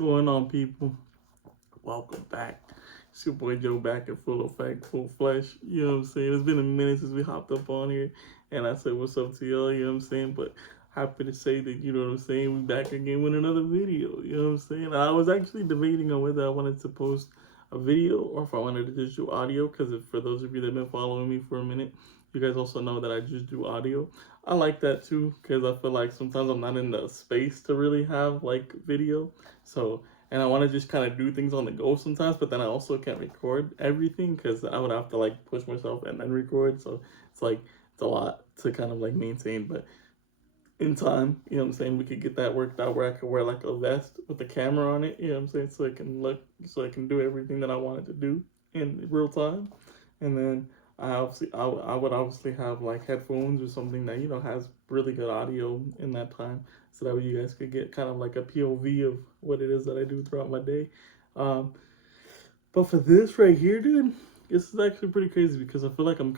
Going on, people? Welcome back. It's your boy Joe back in full effect, full flesh. You know what I'm saying? It's been a minute since we hopped up on here, and I said, "What's up to y'all?" You know what I'm saying? But happy to say that you know what I'm saying. We back again with another video. You know what I'm saying? I was actually debating on whether I wanted to post a video or if I wanted to just do audio. Because for those of you that have been following me for a minute, you guys also know that I just do audio. I like that too because I feel like sometimes I'm not in the space to really have like video. So and I want to just kind of do things on the go sometimes, but then I also can't record everything because I would have to like push myself and then record. So it's like it's a lot to kind of like maintain. But in time, you know what I'm saying, we could get that worked out where I could wear like a vest with a camera on it. You know what I'm saying, so I can look, so I can do everything that I wanted to do in real time, and then I would obviously have like headphones or something that has really good audio in that time, so that way you guys could get kind of like a POV of what it is that I do throughout my day. Um, but for this right here, dude, this is actually pretty crazy because I feel like I'm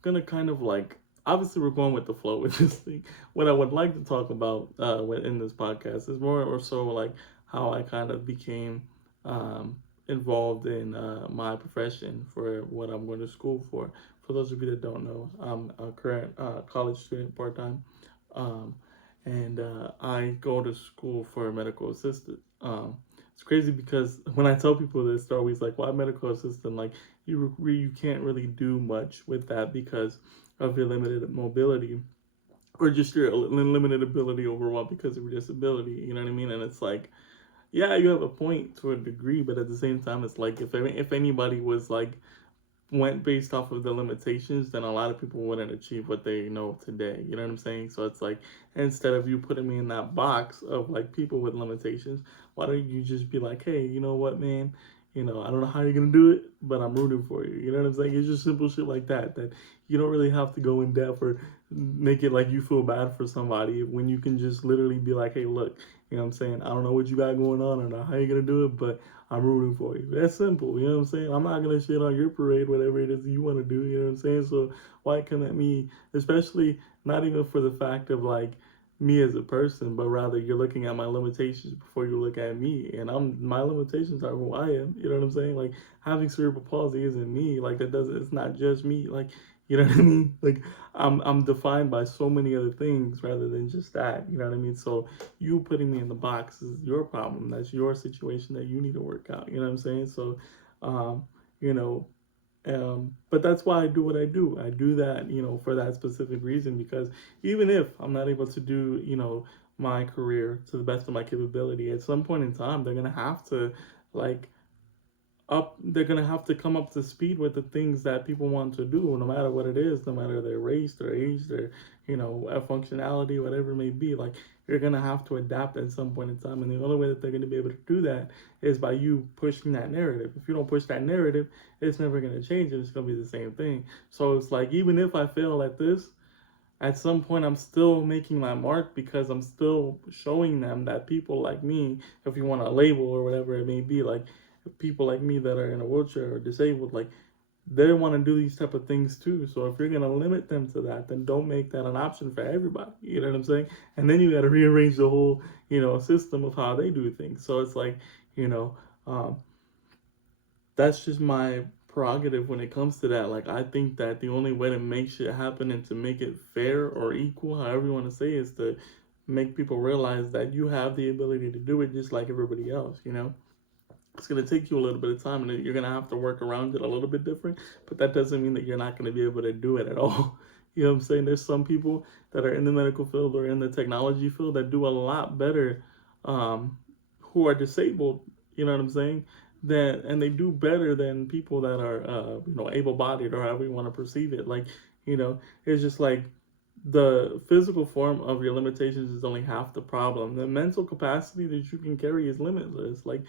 gonna kind of like, obviously we're going with the flow with this thing. What I would like to talk about in this podcast is more or so like how I kind of became um, involved in my profession for what I'm going to school for. For those of you that don't know, I'm a current college student part time, um, and I go to school for a medical assistant. It's crazy because when I tell people this, they're always like, "Why medical assistant?" Like you can't really do much with that because of your limited mobility or just your limited ability overall because of your disability. You know what I mean? And it's like, yeah, you have a point to a degree, but at the same time, it's like if anybody was like went based off of the limitations, then a lot of people wouldn't achieve what they know today. You know what I'm saying? So it's like, instead of you putting me in that box of like people with limitations, why don't you just be like, hey, you know what, man? I don't know how you're gonna do it, but I'm rooting for you. You know what I'm saying? It's just simple shit like that. That you don't really have to go in depth or make it like you feel bad for somebody when you can just literally be like, hey, look, you know what I'm saying? I don't know what you got going on or how you're gonna do it, but I'm rooting for you. That's simple, you know what I'm saying? I'm not gonna shit on your parade, whatever it is you want to do, you know what I'm saying? So why come at me, especially not even for the fact of like me as a person, but rather you're looking at my limitations before you look at me, and my limitations are who I am. You know what I'm saying? Like having cerebral palsy isn't me. Like that doesn't. It's not just me. Like you know what I mean? Like I'm defined by so many other things rather than just that. You know what I mean? So you putting me in the box is your problem. That's your situation that you need to work out. You know what I'm saying? So, um, you know, but that's why I do what I do. I do that, for that specific reason because even if I'm not able to do, my career to the best of my capability, at some point in time, they're gonna have to like they're gonna have to come up to speed with the things that people want to do, no matter what it is, no matter their race, their age, their functionality, whatever it may be. Like you're gonna have to adapt at some point in time, and the only way that they're gonna be able to do that is by you pushing that narrative. If you don't push that narrative, it's never gonna change, and it's gonna be the same thing. So it's like even if I fail at this, at some point I'm still making my mark because I'm still showing them that people like me, if you want a label or whatever it may be, like people like me that are in a wheelchair or disabled, like they want to do these type of things too. So if you're gonna limit them to that, then don't make that an option for everybody. You know what I'm saying? And then you got to rearrange the whole, system of how they do things. So it's like, you know, um, that's just my prerogative when it comes to that. Like I think that the only way to make shit happen and to make it fair or equal, however you want to say, is to make people realize that you have the ability to do it just like everybody else. It's going to take you a little bit of time and you're going to have to work around it a little bit different, but that doesn't mean that you're not going to be able to do it at all. You know what I'm saying? There's some people that are in the medical field or in the technology field that do a lot better, who are disabled, you know what I'm saying? And they do better than people that are, able-bodied or however you want to perceive it. Like, it's just like the physical form of your limitations is only half the problem. The mental capacity that you can carry is limitless. Like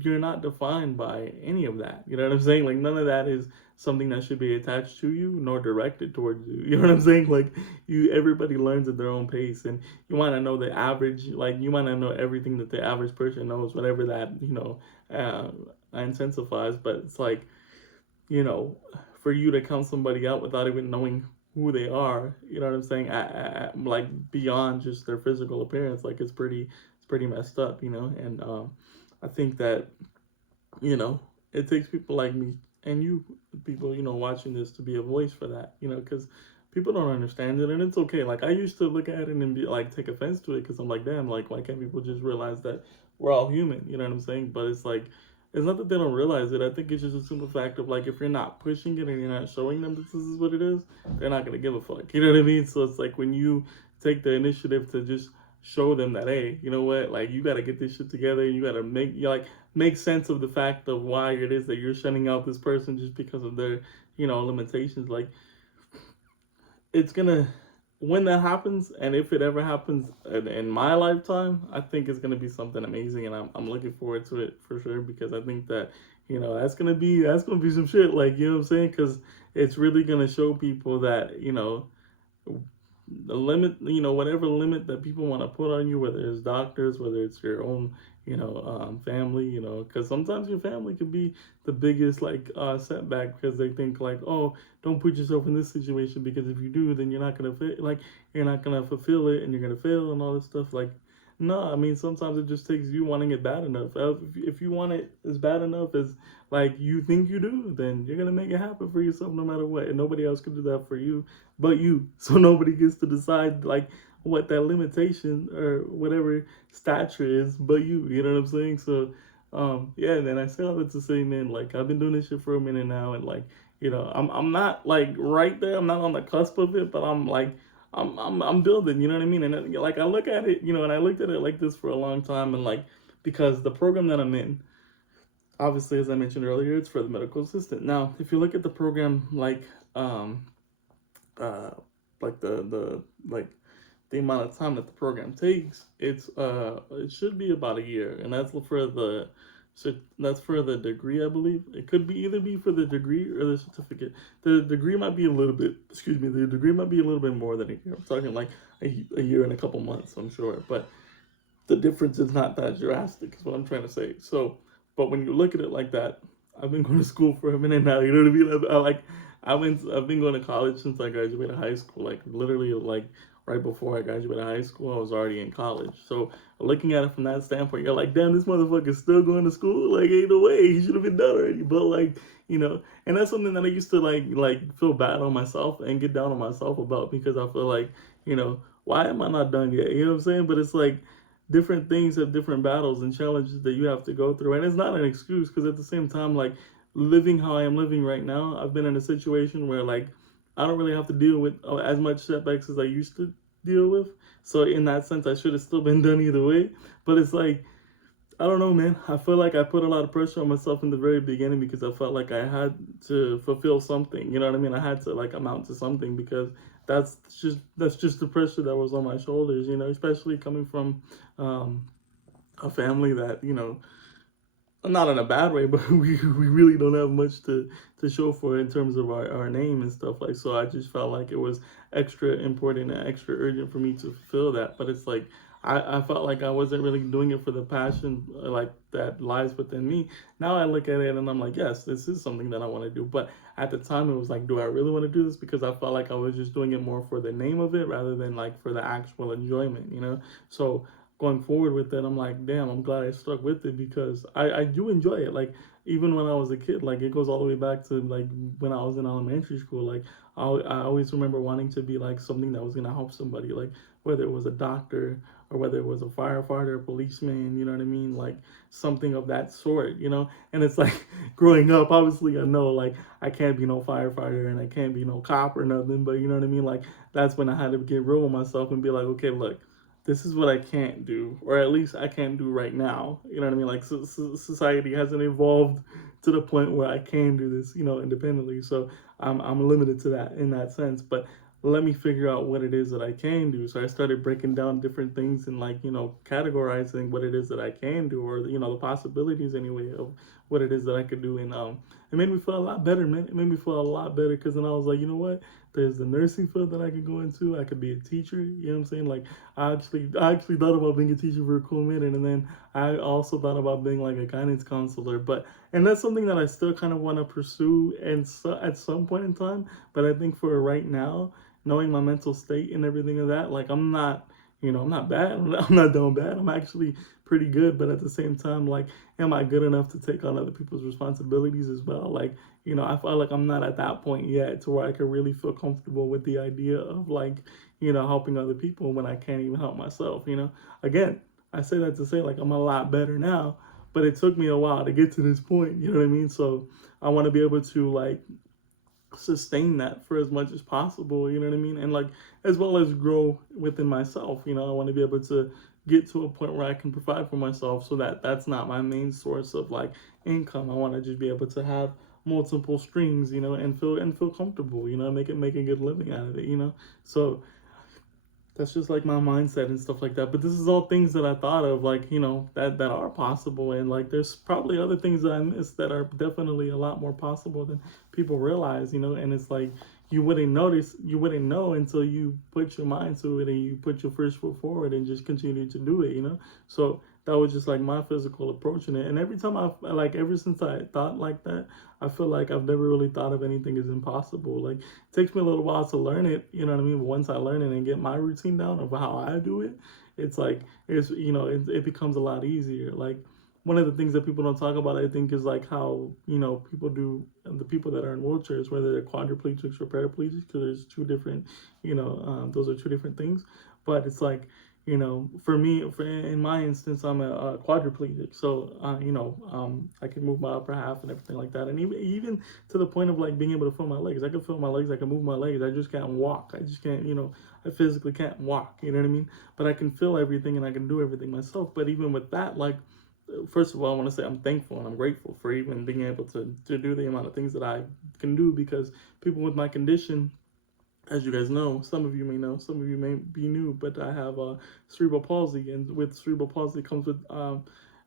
you're not defined by any of that. You know what I'm saying? Like none of that is something that should be attached to you nor directed towards you. You know what I'm saying? Like everybody learns at their own pace, and you want to know the average. Like you want to know everything that the average person knows, whatever that uh, intensifies. But it's like, you know, for you to count somebody out without even knowing who they are, you know what I'm saying? Like beyond just their physical appearance, like it's pretty messed up, And I think that, you know, it takes people like me and you, people, watching this to be a voice for that, because people don't understand it, and it's okay. Like, I used to look at it and be like, take offense to it, because I'm like, damn, like, why can't people just realize that we're all human? You know what I'm saying? But it's like, it's not that they don't realize it. I think it's just a simple fact of like, if you're not pushing it and you're not showing them that this is what it is, they're not gonna give a fuck. You know what I mean? So it's like when you take the initiative to just show them that, hey, you know what, like, you got to get this shit together. You got to make sense of the fact of why it is that you're shutting out this person just because of their, limitations. Like, it's gonna, when that happens, and if it ever happens in my lifetime, I think it's gonna be something amazing, and I'm looking forward to it for sure, because I think that, that's gonna be some shit, like, you know what I'm saying, because it's really gonna show people that, the limit, whatever limit that people want to put on you, whether it's doctors, whether it's your own, family, because sometimes your family can be the biggest, like, setback, because they think like, oh, don't put yourself in this situation, because if you do, then you're not gonna fulfill it, and you're gonna fail and all this stuff. Like, no, I mean, sometimes it just takes you wanting it bad enough. If you want it as bad enough as like you think you do, then you're gonna make it happen for yourself no matter what, and nobody else can do that for you but you. So nobody gets to decide like what that limitation or whatever stature is but you. You know what I'm saying? So yeah, man, I say all that to say, man, like, I've been doing this shit for a minute now, and like, I'm not like right there. I'm not on the cusp of it, but I'm like, I'm building. You know what I mean? And like, I look at it, and I looked at it like this for a long time, and like, because the program that I'm in, obviously, as I mentioned earlier, it's for the medical assistant. Now, if you look at the program, uh, like like the amount of time that the program takes, it should be about a year, and that's for the degree, I believe. It could be either be for the degree or the certificate. The degree might be a little bit, excuse me, the degree might be a little bit more than a year. I'm talking like a year and a couple months, I'm sure, but the difference is not that drastic, is what I'm trying to say. So, but when you look at it like that, I've been going to school for a minute now. You know what I mean? I've been going to college since I graduated high school. Like, literally, like, right before I graduated high school, I was already in college. So looking at it from that standpoint, you're like, damn, this motherfucker's still going to school. Like, ain't no way, he should have been done already. But like, and that's something that I used to like feel bad on myself and get down on myself about, because I feel like, why am I not done yet? You know what I'm saying? But it's like, different things have different battles and challenges that you have to go through, and it's not an excuse, because at the same time, like, living how I am living right now, I've been in a situation where, like, I don't really have to deal with as much setbacks as I used to deal with. So in that sense, I should have still been done either way. But it's like, I don't know, man. I feel like I put a lot of pressure on myself in the very beginning, because I felt like I had to fulfill something. You know what I mean? I had to like amount to something, because that's just the pressure that was on my shoulders. Especially coming from a family that, not in a bad way, but we really don't have much to show for in terms of our name and stuff. Like, so I just felt like it was extra important and extra urgent for me to fulfill that. But it's like, I felt like I wasn't really doing it for the passion like that lies within me. Now I look at it and I'm like, yes, this is something that I want to do. But at the time, it was like, do I really want to do this? Because I felt like I was just doing it more for the name of it rather than like for the actual enjoyment. So going forward with it, I'm like, damn, I'm glad I stuck with it, because I do enjoy it. Like, even when I was a kid, like, it goes all the way back to like when I was in elementary school. Like, I always remember wanting to be like something that was gonna help somebody, like whether it was a doctor or whether it was a firefighter, a policeman, you know what I mean? Like, something of that sort. And it's like, growing up, obviously I know like I can't be no firefighter and I can't be no cop or nothing, but you know what I mean? Like, that's when I had to get real with myself and be like, okay, look, this is what I can't do, or at least I can't do right now. You know what I mean? Like, society hasn't evolved to the point where I can do this, independently. So I'm limited to that in that sense. But let me figure out what it is that I can do. So I started breaking down different things and like, categorizing what it is that I can do, or the possibilities anyway of what it is that I could do. And it made me feel a lot better, man. It made me feel a lot better, because then I was like, you know what? There's the nursing field that I could go into. I could be a teacher. You know what I'm saying? Like, I actually thought about being a teacher for a cool minute, and then I also thought about being like a guidance counselor. And that's something that I still kind of want to pursue, and so at some point in time. But I think for right now, knowing my mental state and everything of that, like, I'm not I'm not bad. I'm not doing bad. I'm actually pretty good. But at the same time, like, am I good enough to take on other people's responsibilities as well? Like, I feel like I'm not at that point yet to where I can really feel comfortable with the idea of like, helping other people when I can't even help myself. Again, I say that to say like I'm a lot better now, but it took me a while to get to this point. You know what I mean? So I want to be able to like sustain that for as much as possible, you know what I mean? And like as well as grow within myself, I want to be able to get to a point where I can provide for myself so that that's not my main source of like income. I want to just be able to have multiple streams, and feel comfortable, make a good living out of it. So that's just like my mindset and stuff like that. But this is all things that I thought of, like, that are possible. And like there's probably other things that I missed that are definitely a lot more possible than people realize, and it's like you wouldn't know until you put your mind to it and you put your first foot forward and just continue to do it. So that was just like my physical approach in it. And every time ever since I thought like that, I feel like I've never really thought of anything as impossible. Like, it takes me a little while to learn it, you know what I mean? But once I learn it and get my routine down of how I do it, it's like, it becomes a lot easier. Like, one of the things that people don't talk about, I think, is like how, people do, the people that are in wheelchairs, whether they're quadriplegics or paraplegics, because there's two different, those are two different things. But it's like, for me, in my instance, I'm a quadriplegic, so I can move my upper half and everything like that, and even to the point of like being able to feel my legs. I can feel my legs, I can move my legs. I just can't walk. I just can't, I physically can't walk. You know what I mean? But I can feel everything and I can do everything myself. But even with that, like, first of all, I want to say I'm thankful and I'm grateful for even being able to do the amount of things that I can do, because people with my condition, as you guys know, some of you may know, some of you may be new, but I have cerebral palsy, and with cerebral palsy comes with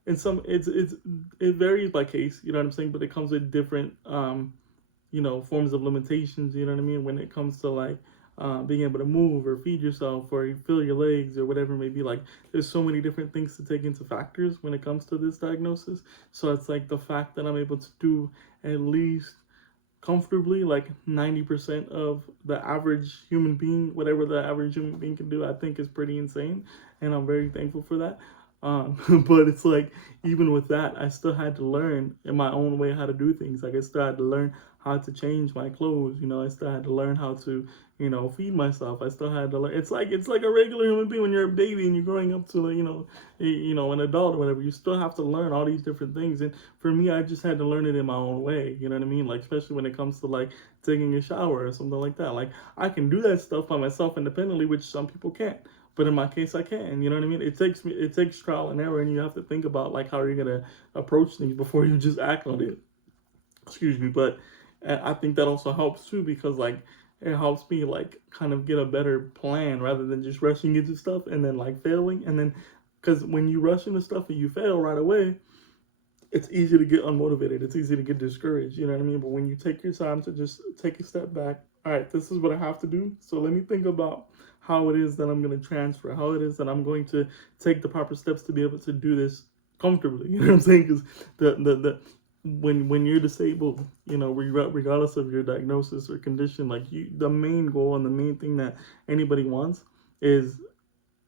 and some it varies by case, you know what I'm saying, but it comes with different forms of limitations, you know what I mean, when it comes to like being able to move or feed yourself or you feel your legs or whatever it may be. Like, there's so many different things to take into factors when it comes to this diagnosis. So it's like the fact that I'm able to do at least comfortably like 90% of the average human being, whatever the average human being can do, I think is pretty insane, and I'm very thankful for that. But it's like, even with that, I still had to learn in my own way how to do things. Like, I still had to learn how to change my clothes. I still had to learn how to, feed myself. I still had to learn. It's like a regular human being when you're a baby and you're growing up to, an adult or whatever. You still have to learn all these different things. And for me, I just had to learn it in my own way. You know what I mean? Like, especially when it comes to like taking a shower or something like that. Like, I can do that stuff by myself independently, which some people can't. But in my case, I can. You know what I mean? It takes trial and error, and you have to think about like how you're gonna approach things before you just act on it. Excuse me, but I think that also helps too, because like it helps me like kind of get a better plan rather than just rushing into stuff and then like failing, and then because when you rush into stuff and you fail right away, it's easy to get unmotivated. It's easy to get discouraged. You know what I mean? But when you take your time to just take a step back, all right, this is what I have to do. So let me think about how it is that I'm going to transfer, how it is that I'm going to take the proper steps to be able to do this comfortably. You know what I'm saying? Because the when you're disabled, regardless of your diagnosis or condition, like the main goal and the main thing that anybody wants is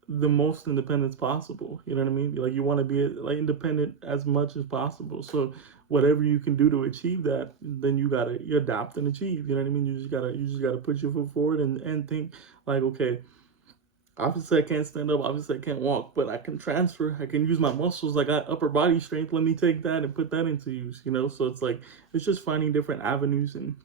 the most independence possible. You know what I mean? Like, you want to be like independent as much as possible. So whatever you can do to achieve that, then you adapt and achieve. You know what I mean? You just gotta put your foot forward and think like, okay, obviously I can't stand up, obviously I can't walk, but I can transfer, I can use my muscles, I got upper body strength, let me take that and put that into use. So it's like, it's just finding different avenues and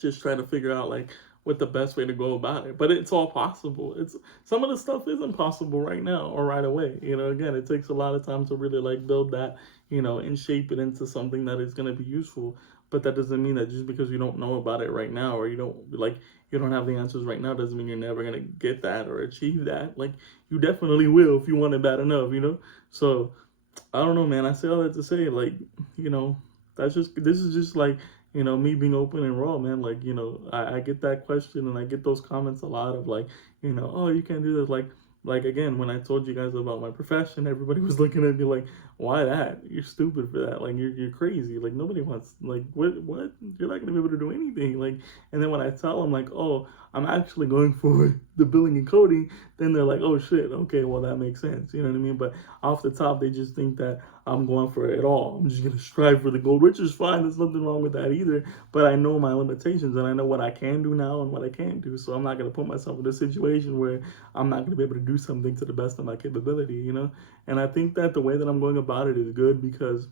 just try to figure out like what the best way to go about it. But it's all possible. It's some of the stuff isn't possible right now or right away. Again, it takes a lot of time to really like build that, and shape it into something that is going to be useful. But that doesn't mean that just because you don't know about it right now, or you don't have the answers right now, doesn't mean you're never going to get that or achieve that. Like, you definitely will if you want it bad enough. So I don't know, man. I say all that to say, like, this is just like, me being open and raw, man. Like, I get that question and I get those comments a lot of like, oh, you can't do this. Like, like, again, when I told you guys about my profession, everybody was looking at me like, why that? You're stupid for that. Like, you're crazy. Like, nobody wants, like, what? You're not going to be able to do anything. Like, and then when I tell them, like, oh, I'm actually going for the billing and coding, then they're like, oh, shit, okay, well, that makes sense. You know what I mean? But off the top, they just think that I'm going for it all. I'm just going to strive for the gold, which is fine. There's nothing wrong with that either. But I know my limitations and I know what I can do now and what I can't do. So I'm not going to put myself in a situation where I'm not going to be able to do something to the best of my capability, you know? And I think that the way that I'm going about it is good because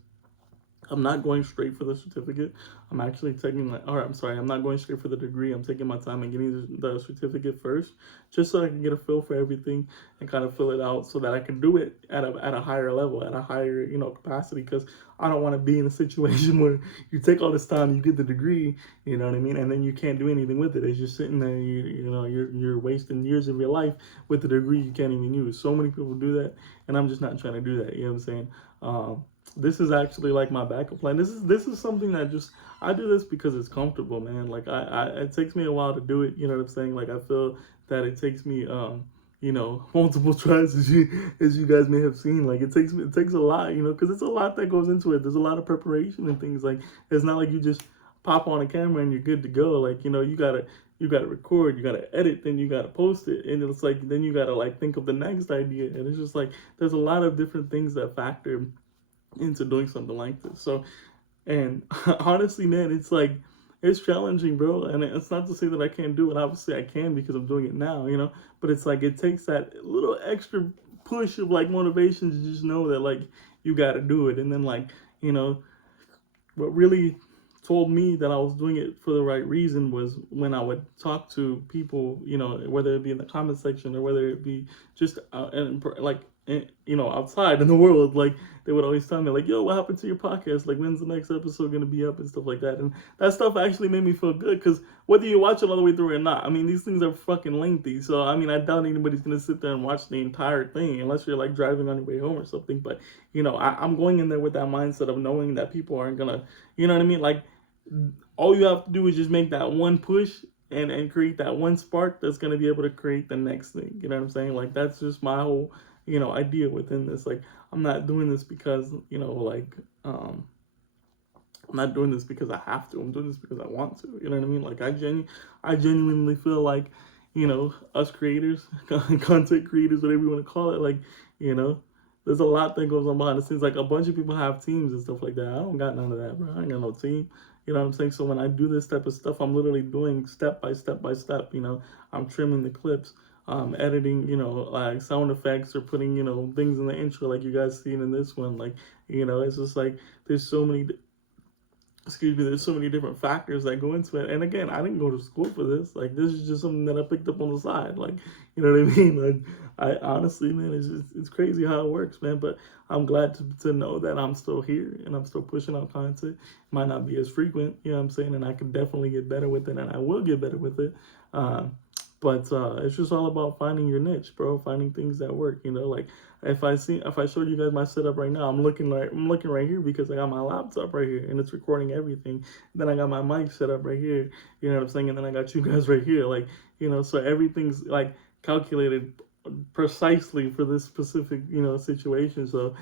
I'm not going straight for the certificate. I'm actually taking, like, or I'm sorry, I'm not going straight for the degree. I'm taking my time and getting the certificate first, just so I can get a feel for everything and kind of fill it out so that I can do it at a higher level, at a higher, capacity. Because I don't want to be in a situation where you take all this time, you get the degree, you know what I mean, and then you can't do anything with it. It's just sitting there, you're wasting years of your life with the degree you can't even use. So many people do that, and I'm just not trying to do that. You know what I'm saying? This is actually like my backup plan. This is something that just I do this because it's comfortable, man. Like I it takes me a while to do it. You know what I'm saying? Like I feel that it takes me multiple tries as you guys may have seen. Like it takes a lot, because it's a lot that goes into it. There's a lot of preparation and things. Like it's not like you just pop on a camera and you're good to go. Like you gotta record, you gotta edit, then you gotta post it, and it's like then you gotta like think of the next idea, and it's just like there's a lot of different things that factor into doing something like this. So, and honestly, man, it's like it's challenging, bro. And it's not to say that I can't do it. Obviously, I can because I'm doing it now, But it's like it takes that little extra push of like motivation to just know that like you got to do it. And then like what really told me that I was doing it for the right reason was when I would talk to people, whether it be in the comment section or whether it be just outside in the world, like they would always tell me like, yo, what happened to your podcast? Like, when's the next episode going to be up and stuff like that? And that stuff actually made me feel good because whether you watch it all the way through or not, I mean, these things are fucking lengthy. So, I mean, I doubt anybody's going to sit there and watch the entire thing unless you're like driving on your way home or something. But, I'm going in there with that mindset of knowing that people aren't going to, you know what I mean? Like, all you have to do is just make that one push and create that one spark that's going to be able to create the next thing. You know what I'm saying? Like, that's just my whole, idea within this. Like, I'm not doing this because, I'm not doing this because I have to. I'm doing this because I want to. You know what I mean? Like, I genuinely feel like, us creators, content creators, whatever you want to call it, like, there's a lot that goes on behind the scenes. Like, a bunch of people have teams and stuff like that. I don't got none of that, bro. I ain't got no team. You know what I'm saying? So when I do this type of stuff, I'm literally doing step by step by step. I'm trimming the clips, editing, like sound effects or putting, things in the intro like you guys seen in this one. Like, it's just like there's so many there's so many different factors that go into it. And again, I didn't go to school for this. Like, this is just something that I picked up on the side. Like, you know what I mean? Like, I honestly, man, it's crazy how it works, man. But I'm glad to know that I'm still here and I'm still pushing out content. Might not be as frequent, you know what I'm saying? And I can definitely get better with it, and I will get better with it. But it's just all about finding your niche, bro. Finding things that work. Like if I showed you guys my setup right now, I'm looking right here because I got my laptop right here and it's recording everything. Then I got my mic set up right here. You know what I'm saying? And then I got you guys right here. Like, so everything's like calculated precisely for this specific situation. So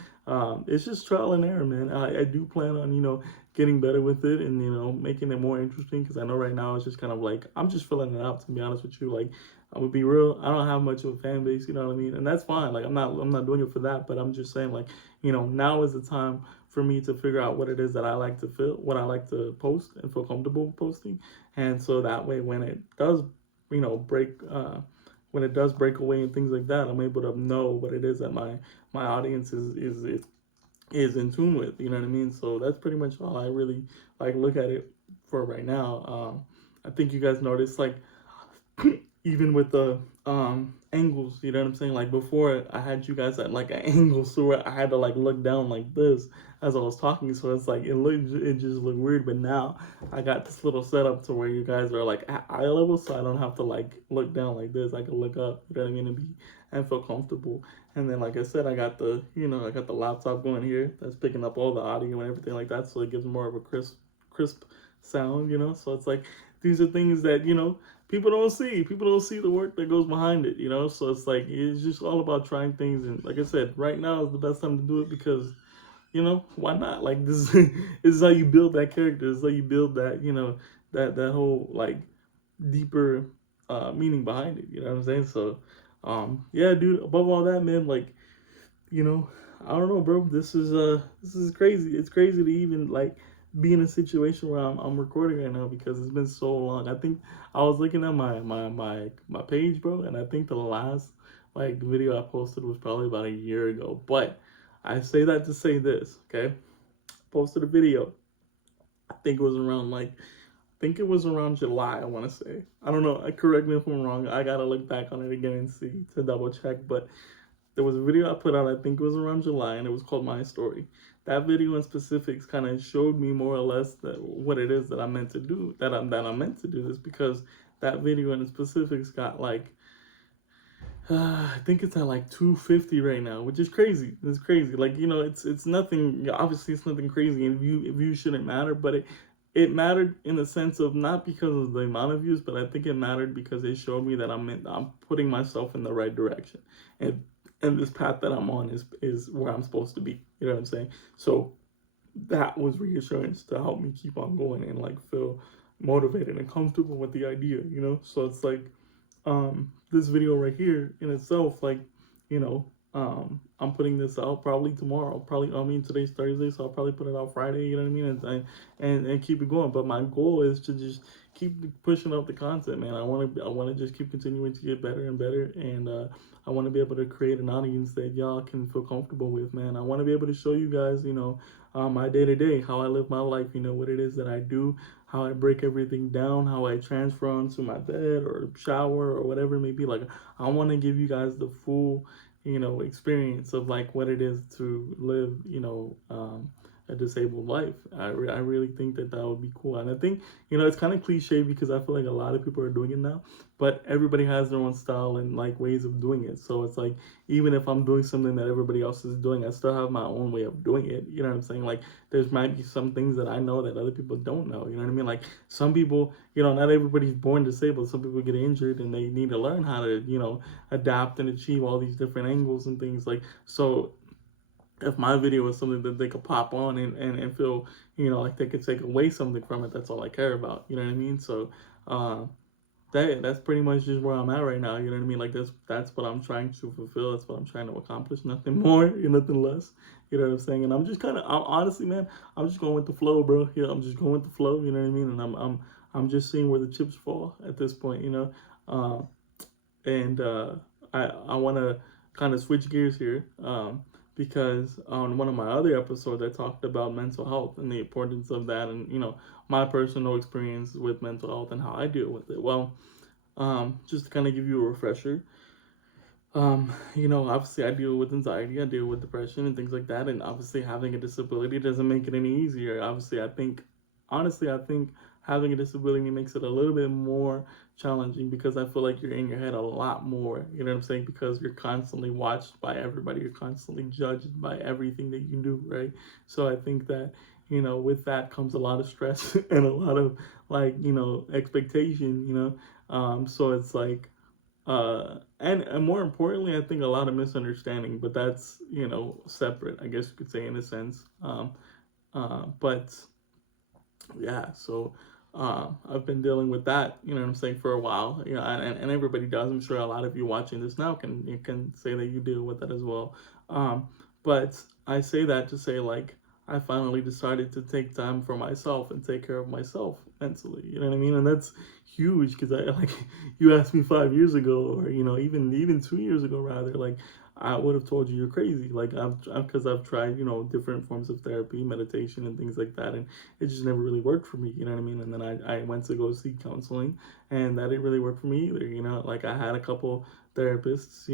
it's just trial and error, man. I do plan on getting better with it and making it more interesting, because I know right now it's just kind of like I'm just filling it out, to be honest with you. Like, I'm gonna be real, I don't have much of a fan base, you know what I mean? And that's fine. Like, I'm not doing it for that, but I'm just saying, like, now is the time for me to figure out what it is that I like to feel, what I like to post and feel comfortable posting. And so that way when it does break away and things like that, I'm able to know what it is that my audience is in tune with, you know what I mean? So that's pretty much all I really like look at it for right now. I think you guys noticed, like, even with the angles, you know what I'm saying? Like, before I had you guys at like an angle, so where I had to like look down like this as I was talking, so it's like it just looked weird. But now I got this little setup to where you guys are like at eye level, so I don't have to like look down like this. I can look up, you know what I mean, and feel comfortable. And then, like I said, I got the laptop going here that's picking up all the audio and everything like that, so it gives more of a crisp sound, So it's like these are things that people don't see the work that goes behind it, you know. So it's like it's just all about trying things, and like I said, right now is the best time to do it because why not? Like this, this is how you build that character. This is how you build that, that whole like deeper meaning behind it. You know what I'm saying? So, yeah, dude. Above all that, man, like you know, I don't know, bro. This is crazy. It's crazy to even like be in a situation where I'm recording right now because it's been so long. I think I was looking at my page, bro, and I think the last like video I posted was probably about a year ago. But I say that to say this, okay? Posted a video. I think it was around like I think it was around July, I want to say. I don't know. Correct me if I'm wrong. I got to look back on it again and see to double check. But there was a video I put out, I think it was around July, and it was called My Story. That video in specifics kind of showed me more or less that what it is that I meant to do, that I'm meant to do this because that video in specifics got like I think it's at like 250 right now, which is crazy. It's crazy. Like it's nothing. Obviously, it's nothing crazy, and views shouldn't matter. But it mattered in the sense of not because of the amount of views, but I think it mattered because it showed me that I'm putting myself in the right direction, and this path that I'm on is where I'm supposed to be. You know what I'm saying? So that was reassurance to help me keep on going and like feel motivated and comfortable with the idea. So it's like this video right here in itself, like, I'm putting this out probably tomorrow. Probably, I mean, today's Thursday, so I'll probably put it out Friday. You know what I mean? And keep it going. But my goal is to just keep pushing up the content, man. I want to just keep continuing to get better and better, and I want to be able to create an audience that y'all can feel comfortable with, man. I want to be able to show you guys, my day to day, how I live my life, what it is that I do, how I break everything down, how I transfer onto my bed or shower or whatever it may be. Like, I want to give you guys the full, experience of like what it is to live, a disabled life. I really think that would be cool. And I think, it's kind of cliche because I feel like a lot of people are doing it now, but everybody has their own style and like ways of doing it. So it's like, even if I'm doing something that everybody else is doing, I still have my own way of doing it. You know what I'm saying? Like, there's might be some things that I know that other people don't know. You know what I mean? Like, some people, not everybody's born disabled. Some people get injured and they need to learn how to, adapt and achieve all these different angles and things. Like, so if my video is something that they could pop on and feel, like they could take away something from it, that's all I care about. You know what I mean? So, that's pretty much just where I'm at right now. You know what I mean? Like that's what I'm trying to fulfill. That's what I'm trying to accomplish. Nothing more, nothing less. You know what I'm saying? And I'm just honestly, man, I'm just going with the flow, bro. I'm just going with the flow. You know what I mean? And I'm just seeing where the chips fall at this point. And I want to kind of switch gears here. Because on one of my other episodes, I talked about mental health and the importance of that, and my personal experience with mental health and how I deal with it. Well, just to kind of give you a refresher, obviously I deal with anxiety, I deal with depression and things like that, and obviously having a disability doesn't make it any easier. Obviously, I think having a disability makes it a little bit more challenging because I feel like you're in your head a lot more, you know what I'm saying? Because you're constantly watched by everybody, you're constantly judged by everything that you do, right? So I think that, with that comes a lot of stress and a lot of like, expectation, so it's like, and more importantly, I think a lot of misunderstanding, but that's, separate, I guess you could say in a sense. But yeah, so I've been dealing with that, what I'm saying, for a while, and everybody does. I'm sure a lot of you watching this now can say that you deal with that as well. But I say that to say, like, I finally decided to take time for myself and take care of myself mentally. You know what I mean? And that's huge because I like you asked me 5 years ago, or even 2 years ago rather, like I would have told you you're crazy. Like because I've tried different forms of therapy, meditation, and things like that, and it just never really worked for me. You know what I mean? And then I went to go seek counseling, and that didn't really work for me either. Like I had a couple therapists.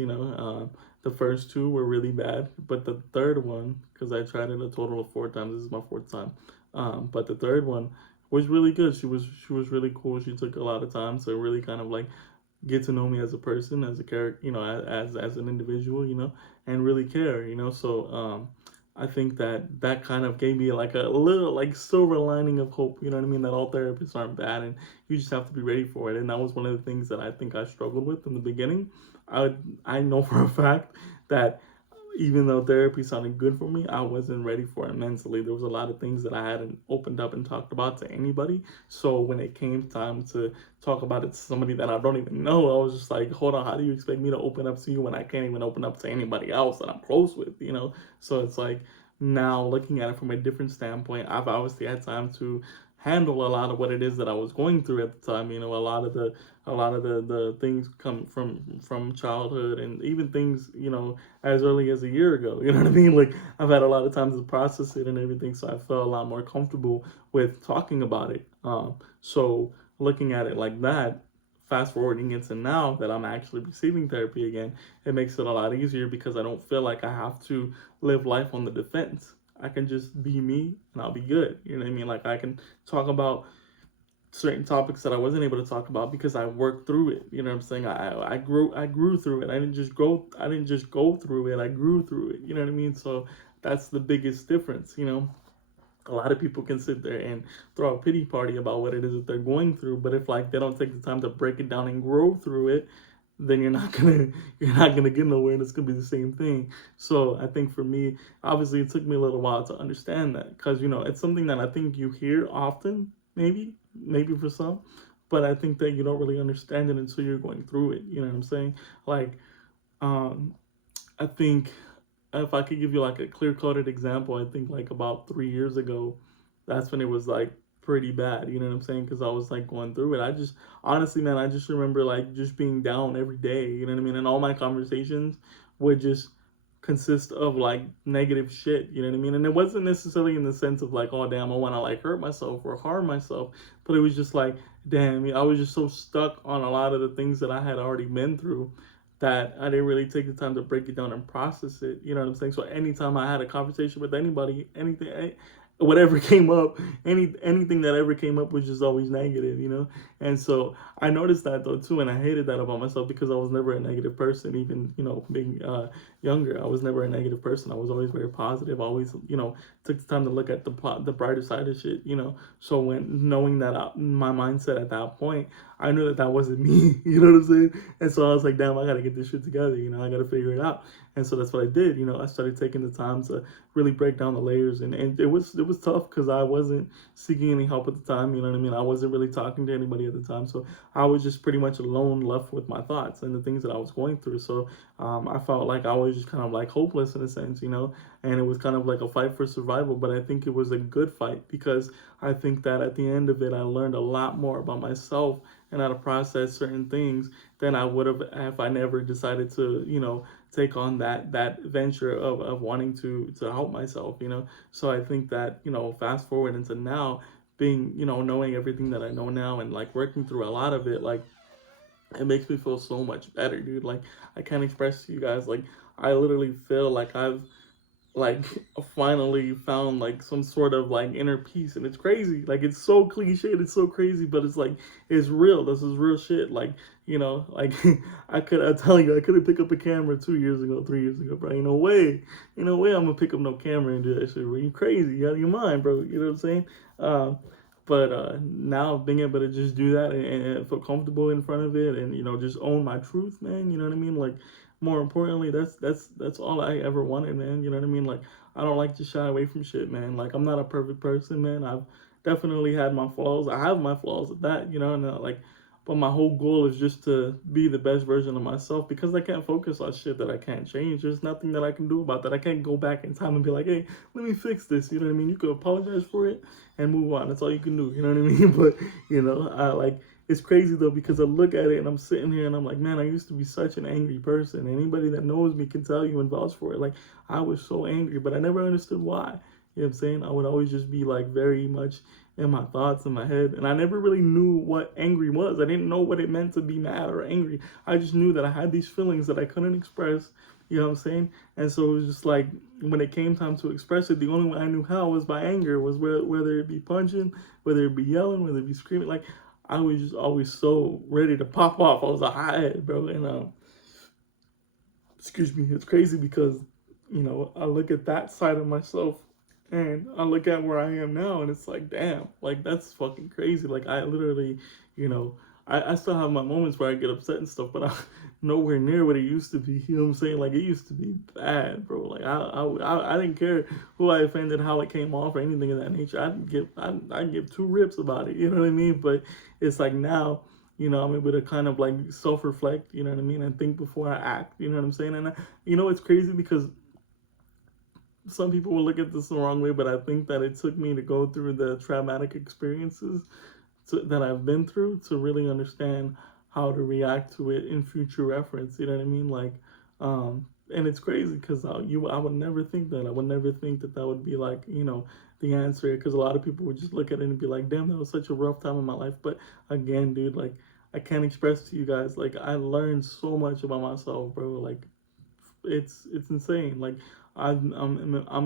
The first two were really bad, but the third one, because I tried it a total of 4 times. This is my fourth time. But the third one was really good. She was really cool. She took a lot of time to really kind of like get to know me as a person, as a character, as an individual, and really care, So I think that that kind of gave me like a little like silver lining of hope. You know what I mean? That all therapists aren't bad, and you just have to be ready for it. And that was one of the things that I think I struggled with in the beginning. I know for a fact that even though therapy sounded good for me, I wasn't ready for it mentally. There was a lot of things that I hadn't opened up and talked about to anybody. So when it came time to talk about it to somebody that I don't even know, I was just like, hold on, how do you expect me to open up to you when I can't even open up to anybody else that I'm close with, you know? So it's like now looking at it from a different standpoint, I've obviously had time to handle a lot of what it is that I was going through at the time. You know, a lot of the things come from childhood, and even things, you know, as early as a year ago. You know what I mean? Like I've had a lot of time to process it and everything, so I felt a lot more comfortable with talking about it. So looking at it like that, fast forwarding into now that I'm actually receiving therapy again, it makes it a lot easier because I don't feel like I have to live life on the defense. I can just be me and I'll be good. You know what I mean? Like I can talk about certain topics that I wasn't able to talk about because I worked through it. You know what I'm saying? I grew through it. I didn't just go through it. I grew through it. You know what I mean? So that's the biggest difference, you know. A lot of people can sit there and throw a pity party about what it is that they're going through, but if like they don't take the time to break it down and grow through it, then you're not gonna get nowhere, and it's gonna be the same thing. So I think for me, obviously, it took me a little while to understand that because you know it's something that I think you hear often, maybe for some, but I think that you don't really understand it until you're going through it. You know what I'm saying? Like, um, I think if I could give you like a clear coded example, I think like about 3 years ago, that's when it was like pretty bad. You know what I'm saying? Because I was like going through it. I just honestly, man, I just remember like just being down every day. You know what I mean? And all my conversations would just consist of like negative shit. You know what I mean? And it wasn't necessarily in the sense of like, oh damn, I want to like hurt myself or harm myself, but it was just like, damn, I was just so stuck on a lot of the things that I had already been through that I didn't really take the time to break it down and process it. You know what I'm saying? So anytime I had a conversation with anybody, whatever came up, anything that ever came up was just always negative, you know. And so I noticed that though too, and I hated that about myself because I was never a negative person. Even you know being younger, I was never a negative person. I was always very positive. I always took the time to look at the brighter side of shit, you know. So when knowing that my mindset at that point, I knew that that wasn't me. You know what I'm saying? And so I was like, damn, I gotta get this shit together. You know, I gotta figure it out. And so that's what I did. You know, I started taking the time to really break down the layers, and it was tough because I wasn't seeking any help at the time. You know what I mean? I wasn't really talking to anybody at the time, so I was just pretty much alone, left with my thoughts and the things that I was going through. So I felt like I was just kind of like hopeless in a sense, you know, and it was kind of like a fight for survival. But I think it was a good fight because I think that at the end of it, I learned a lot more about myself and how to process certain things than I would have if I never decided to, take on that venture of wanting to help myself, So I think that, fast forward into now, being, knowing everything that I know now and like working through a lot of it, like it makes me feel so much better, dude. Like I can't express to you guys, like I literally feel like I've like finally found like some sort of like inner peace, and it's crazy, like it's so cliche, it's so crazy, but it's like it's real. This is real shit. Like like I tell you, I couldn't pick up a camera 2 years ago, 3 years ago, bro. I'm gonna pick up no camera and do that shit, bro. You crazy, you out of your mind, bro. You know what I'm saying? But now being able to just do that and feel comfortable in front of it, and just own my truth, man. You know what I mean? Like more importantly, that's all I ever wanted, man. You know what I mean? Like I don't like to shy away from shit, man. Like I'm not a perfect person, man. I've definitely had my flaws. I have my flaws at that, and like, but my whole goal is just to be the best version of myself because I can't focus on shit that I can't change. There's nothing that I can do about that. I can't go back in time and be like, hey, let me fix this. You know what I mean? You could apologize for it and move on. That's all you can do. You know what I mean? But I like it's crazy though because I look at it and I'm sitting here and I'm like, man, I used to be such an angry person. Anybody that knows me can tell you and vouch for it. Like I was so angry, but I never understood why. You know what I'm saying? I would always just be like very much in my thoughts in my head, and I never really knew what angry was. I didn't know what it meant to be mad or angry. I just knew that I had these feelings that I couldn't express. You know what I'm saying? And so it was just like when it came time to express it, the only way I knew how was by anger. Was whether it be punching, whether it be yelling, whether it be screaming. Like I was just always so ready to pop off. I was a hothead, bro. And excuse me, it's crazy because I look at that side of myself and I look at where I am now and it's like, damn, like that's fucking crazy. Like I literally, you know, I still have my moments where I get upset and stuff, but I'm nowhere near what it used to be. You know what I'm saying? Like it used to be bad, bro. Like I didn't care who I offended, how it came off, or anything of that nature. I give two rips about it. You know what I mean? But it's like now, I'm able to kind of like self reflect. You know what I mean? And think before I act. You know what I'm saying? And it's crazy because some people will look at this the wrong way, but I think that it took me to go through the traumatic experiences that I've been through to really understand how to react to it in future reference. You know what I mean? Like, and it's crazy because I would never think that. I would never think that that would be like, the answer. Because a lot of people would just look at it and be like, "Damn, that was such a rough time in my life." But again, dude, like, I can't express to you guys. Like, I learned so much about myself, bro. Like, it's insane. Like I'm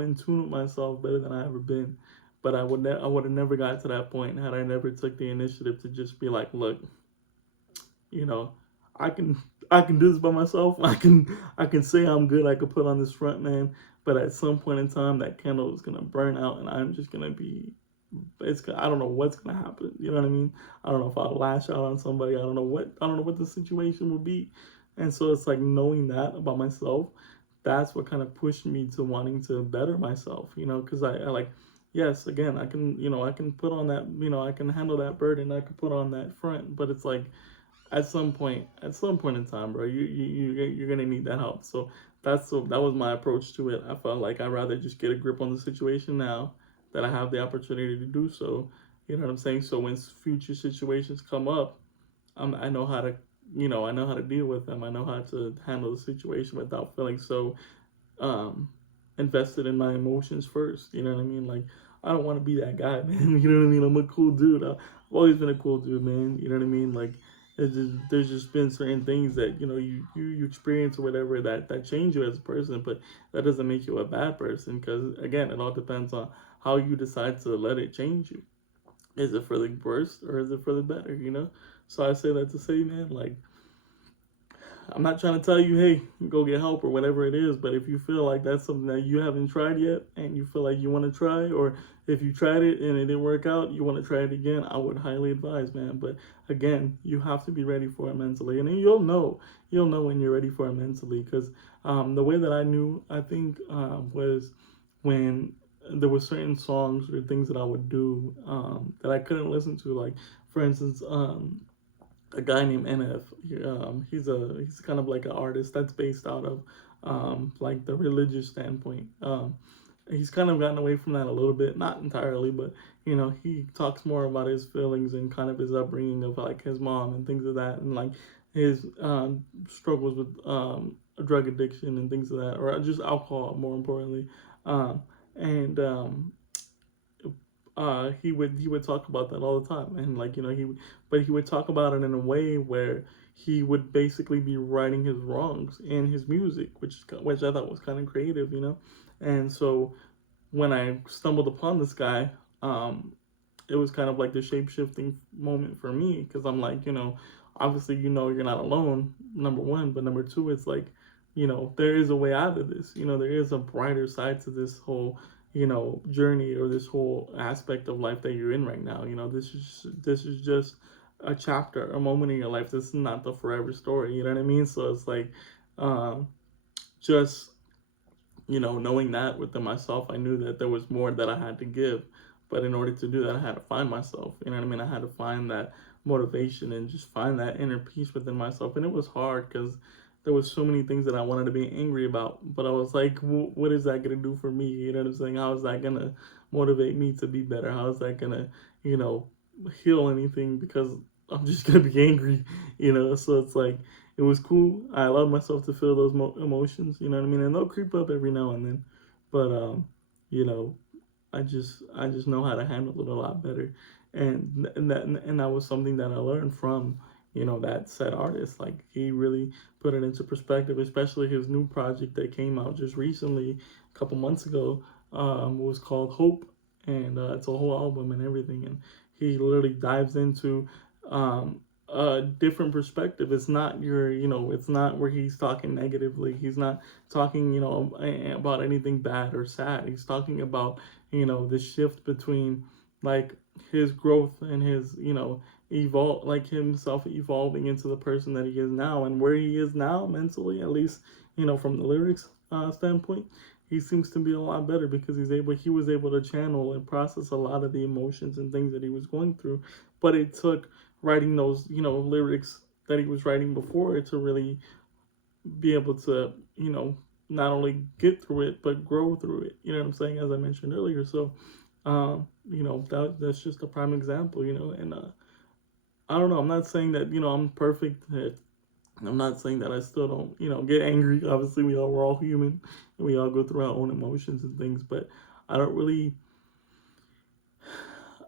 in tune with myself better than I ever been. But I would have never got to that point had I never took the initiative to just be like, look, you know, I can I can do this by myself. I can say I'm good. I could put on this front, man. But at some point in time, that candle is gonna burn out, and I'm just gonna be. I don't know what's gonna happen. You know what I mean? I don't know if I'll lash out on somebody. I don't know what the situation will be. And so it's like knowing that about myself. That's what kind of pushed me to wanting to better myself. Because I like, yes, again, I can put on that. I can handle that burden. I can put on that front. But it's like at some point in time, bro, you're gonna need that help. So that was my approach to it. I felt like I'd rather just get a grip on the situation now that I have the opportunity to do so. You know what I'm saying? So when future situations come up, I know how to, I know how to deal with them. I know how to handle the situation without feeling so um, invested in my emotions first. You know what I mean? Like, I don't want to be that guy, man. You know what I mean? I'm a cool dude. I've always been a cool dude, man. You know what I mean? Like, there's just been certain things that you experience or whatever that change you as a person, but that doesn't make you a bad person. Because again, it all depends on how you decide to let it change you. Is it for the worse or is it for the better? So I say that to say, man, like, I'm not trying to tell you, hey, go get help or whatever it is, but if you feel like that's something that you haven't tried yet and you feel like you want to try, or if you tried it and it didn't work out, you want to try it again, I would highly advise, man. But again, you have to be ready for it mentally. And then you'll know when you're ready for it mentally. Because the way that I knew, I think, was when there were certain songs or things that I would do that I couldn't listen to. Like, for instance, a guy named NF. He's kind of like an artist that's based out of like the religious standpoint. He's kind of gotten away from that a little bit, not entirely, but he talks more about his feelings and kind of his upbringing of like his mom and things of that, and like his struggles with drug addiction and things of that, or just alcohol, more importantly. And he would talk about that all the time, and like he would talk about it in a way where he would basically be righting his wrongs in his music, which I thought was kind of creative, and so when I stumbled upon this guy, it was kind of like the shape shifting moment for me, because I'm like, obviously, you're not alone, number one, but number two, it's like, there is a way out of this. There is a brighter side to this whole, journey, or this whole aspect of life that you're in right now. This is just a chapter, a moment in your life. This is not the forever story. You know what I mean? So it's like, um, just knowing that within myself, I knew that there was more that I had to give. But in order to do that, I had to find myself. You know what I mean? I had to find that motivation and just find that inner peace within myself. And it was hard because there was so many things that I wanted to be angry about. But I was like, what is that going to do for me? You know what I'm saying? How is that going to motivate me to be better? How is that going to, heal anything? Because I'm just going to be angry, So it's like, it was cool. I allowed myself to feel those emotions, you know what I mean? And they'll creep up every now and then. But, you know, I just know how to handle it a lot better, and that was something that I learned from that said artist. Like, he really put it into perspective, especially his new project that came out just recently, a couple months ago. Was called Hope, and it's a whole album and everything, and he literally dives into um, a different perspective. It's not your, it's not where he's talking negatively. He's not talking, about anything bad or sad. He's talking about, the shift between like his growth and his, evolve, like himself evolving into the person that he is now, and where he is now mentally, at least, from the lyrics standpoint. He seems to be a lot better because he was able to channel and process a lot of the emotions and things that he was going through. But it took writing those, lyrics that he was writing before to really be able to, not only get through it but grow through it. You know what I'm saying? As I mentioned earlier. So, that's just a prime example. And I don't know. I'm not saying that I'm perfect. I'm not saying that I still don't, get angry. Obviously, we're all human, and we all go through our own emotions and things. But I don't really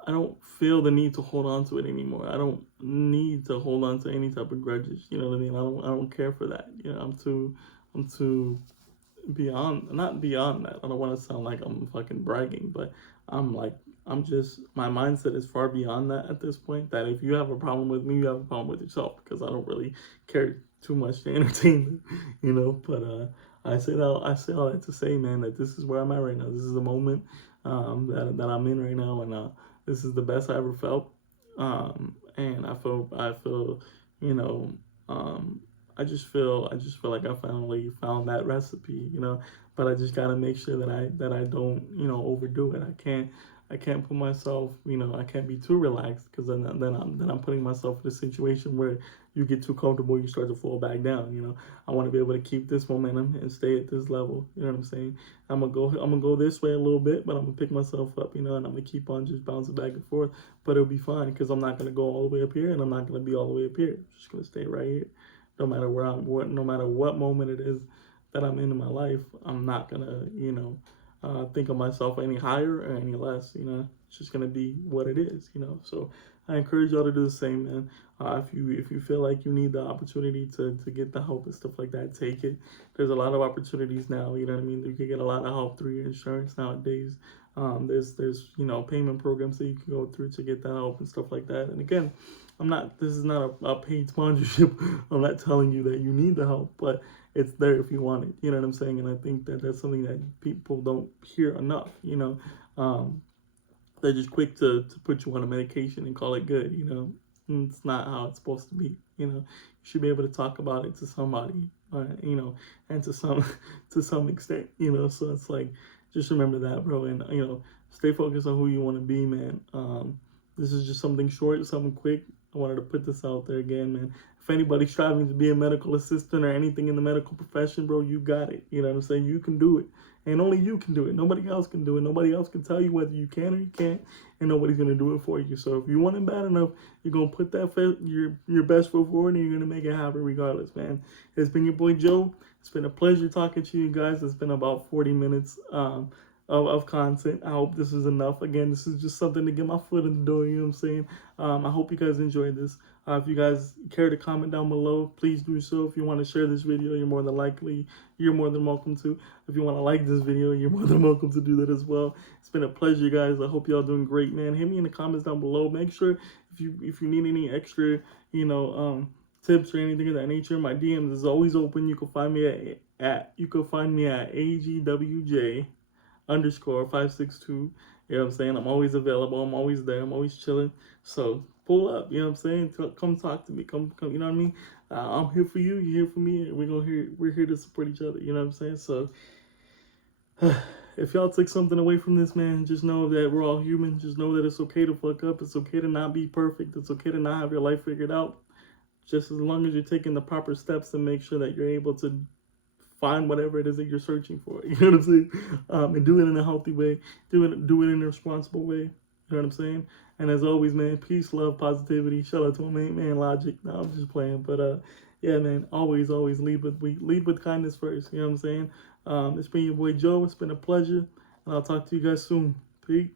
I don't feel the need to hold on to it anymore. I don't need to hold on to any type of grudges. You know what I mean? I don't care for that. I'm too beyond, not beyond that. I don't want to sound like I'm fucking bragging, but I'm like, my mindset is far beyond that at this point. That if you have a problem with me, you have a problem with yourself, because I don't really care too much to entertain But I say all that to say, man, that this is where I'm at right now. This is a moment that I'm in right now, and this is the best I ever felt. And I feel, you know, I just feel like I finally found that recipe, But I just gotta make sure that I don't, overdo it. I can't put myself, I can't be too relaxed, because then I'm putting myself in a situation where you get too comfortable, you start to fall back down. I want to be able to keep this momentum and stay at this level. You know what I'm saying? I'm gonna go this way a little bit, but I'm gonna pick myself up, and I'm gonna keep on just bouncing back and forth. But it'll be fine, because I'm not gonna go all the way up here, and I'm not gonna be all the way up here. I'm just gonna stay right here, no matter no matter what moment it is that I'm in my life. I'm not gonna, think of myself any higher or any less. It's just gonna be what it is. So I encourage y'all to do the same, man. If you feel like you need the opportunity to get the help and stuff like that, take it. There's a lot of opportunities now. You know what I mean? You can get a lot of help through your insurance nowadays. There's payment programs that you can go through to get that help and stuff like that. And again, this is not a paid sponsorship. I'm not telling you that you need the help, but it's there if you want it. You know what I'm saying? And I think that that's something that people don't hear enough. They're just quick to put you on a medication and call it good. And it's not how it's supposed to be. You should be able to talk about it to somebody, and to some extent. So it's like, just remember that, bro, and stay focused on who you want to be, man. This is just something short, something quick. I wanted to put this out there again, man. If anybody's striving to be a medical assistant or anything in the medical profession, bro, you got it. You know what I'm saying? You can do it. And only you can do it. Nobody else can do it. Nobody else can tell you whether you can or you can't. And nobody's going to do it for you. So if you want it bad enough, you're going to put your best foot forward, and you're going to make it happen regardless, man. It's been your boy, Joe. It's been a pleasure talking to you guys. It's been about 40 minutes of content. I hope this is enough. Again, this is just something to get my foot in the door, you know what I'm saying? I hope you guys enjoyed this. If you guys care to comment down below, please do so. If you want to share this video, you're more than welcome to. If you want to like this video, you're more than welcome to do that as well. It's been a pleasure, guys. I hope y'all doing great, man. Hit me in the comments down below. Make sure if you need any extra, tips or anything of that nature, my DMs is always open. You can find me at AGWJ _ 562. You know what I'm saying? I'm always available. I'm always there. I'm always chilling. So pull up. You know what I'm saying? Come talk to me. Come. You know what I mean? I'm here for you. You're here for me. We're here to support each other. You know what I'm saying? So if y'all took something away from this, man, just know that we're all human. Just know that it's okay to fuck up. It's okay to not be perfect. It's okay to not have your life figured out. Just as long as you're taking the proper steps to make sure that you're able to find whatever it is that you're searching for. You know what I'm saying? And do it in a healthy way. Do it in a responsible way. You know what I'm saying? And as always, man, peace, love, positivity. Shout out to my main man, Logic. No, I'm just playing. But yeah, man, always lead with kindness first. You know what I'm saying? It's been your boy Joe. It's been a pleasure. And I'll talk to you guys soon. Peace.